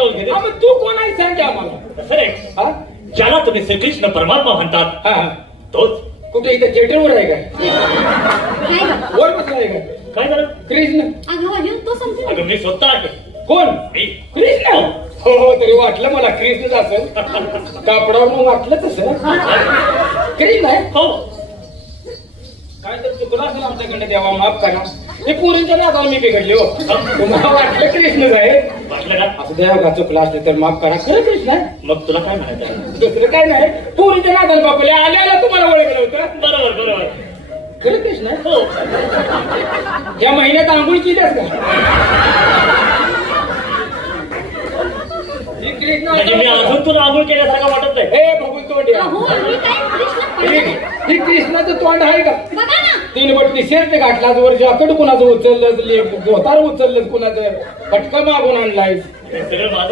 Dose घेते. मग तू कोण आहे सांग की आम्हाला. तसं रे, हा ज्याला तुम्ही श्रीकृष्ण परमात्मा म्हणतात हा तोच. कुठे इथे थिएटरवर आहे काय काय गं? वर बसला आहे काय काय झालं? कृष्ण अगं वाजून तो समजून अगं मी स्वतः आहे. कोण मी. कृष्ण हो हो तरी वाटलं मला कृष्णच असेल कापडावर वाटलं तसं कृष्ण आहे हो. काय तर चुकलं असेल आमच्याकडे देवा माफ करा हे पोरींच्या नादाला मी बिघडले हो तुम्हाला वाटलं कृष्णच आहे वाटलं का? असं देवा चुकलं असलं तर माफ करा खरं कृष्ण आहे मग तुला काय म्हणायचं? दुसरं काय नाही पोरींच्या नादाला बापले आल्याला तुम्हाला ओळखलं होतं बरोबर बरोबर. खरं कृष्ण आहे हो. या महिन्यात आंघोळ केल्यास का ही कृष्ण म्हणजे मी अजून तुला आंघोळ केल्यासारखं वाटत नाही. हे बघून तोंड अहो, मी काय कृष्ण ही कृष्णाचं तोंड आहे का बघा ना. तीन बट्टी शर्ट घातला वर जॉकेट कुणाचं उचललं धोतार उचललं कुणाचं फटका मागून आणलाय हे सगळं माझं